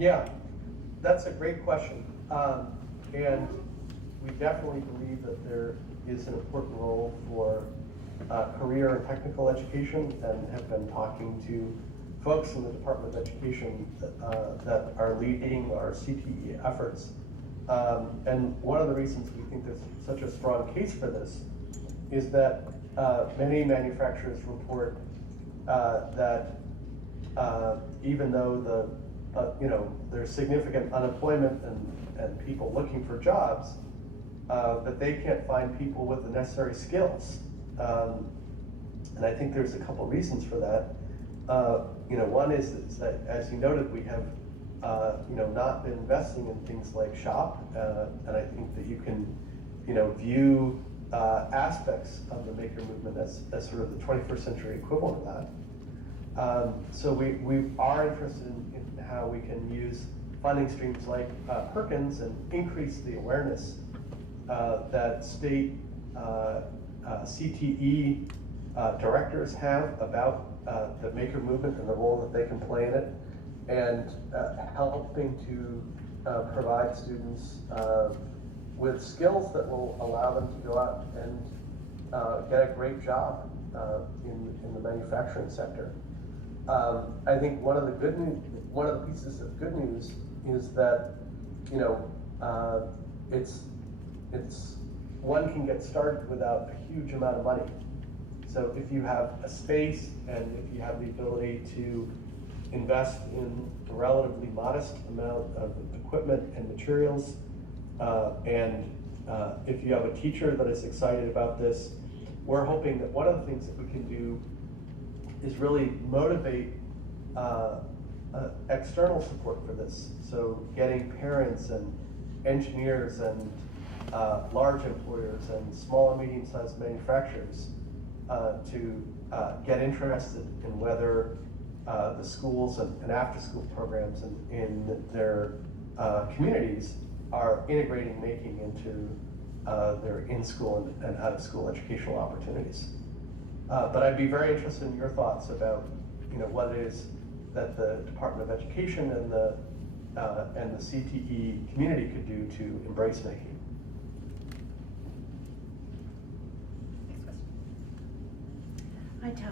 Yeah, that's a great question. And we definitely believe that there is an important role for career and technical education, and have been talking to folks in the Department of Education that are leading our CTE efforts. And one of the reasons we think there's such a strong case for this is that many manufacturers report that even though there's significant unemployment and people looking for jobs, that they can't find people with the necessary skills. And I think there's a couple reasons for that. One is that, as you noted, we have not been investing in things like SHOP, and I think that you can view aspects of the maker movement as sort of the 21st century equivalent of that. So we are interested in how we can use funding streams like Perkins and increase the awareness that state CTE directors have about the maker movement and the role that they can play in it, and helping to provide students with skills that will allow them to go out and get a great job in the manufacturing sector. I think one of the pieces of good news is that one can get started without a huge amount of money. So if you have a space and if you have the ability to invest in a relatively modest amount of equipment and materials, and if you have a teacher that is excited about this, we're hoping that one of the things that we can do is really motivate external support for this. So getting parents and engineers and large employers and small and medium-sized manufacturers to get interested in whether the schools and after-school programs in their communities are integrating making into their in-school and out-of-school educational opportunities. But I'd be very interested in your thoughts about what it is that the Department of Education and the CTE community could do to embrace making. Next question. Hi, Tom.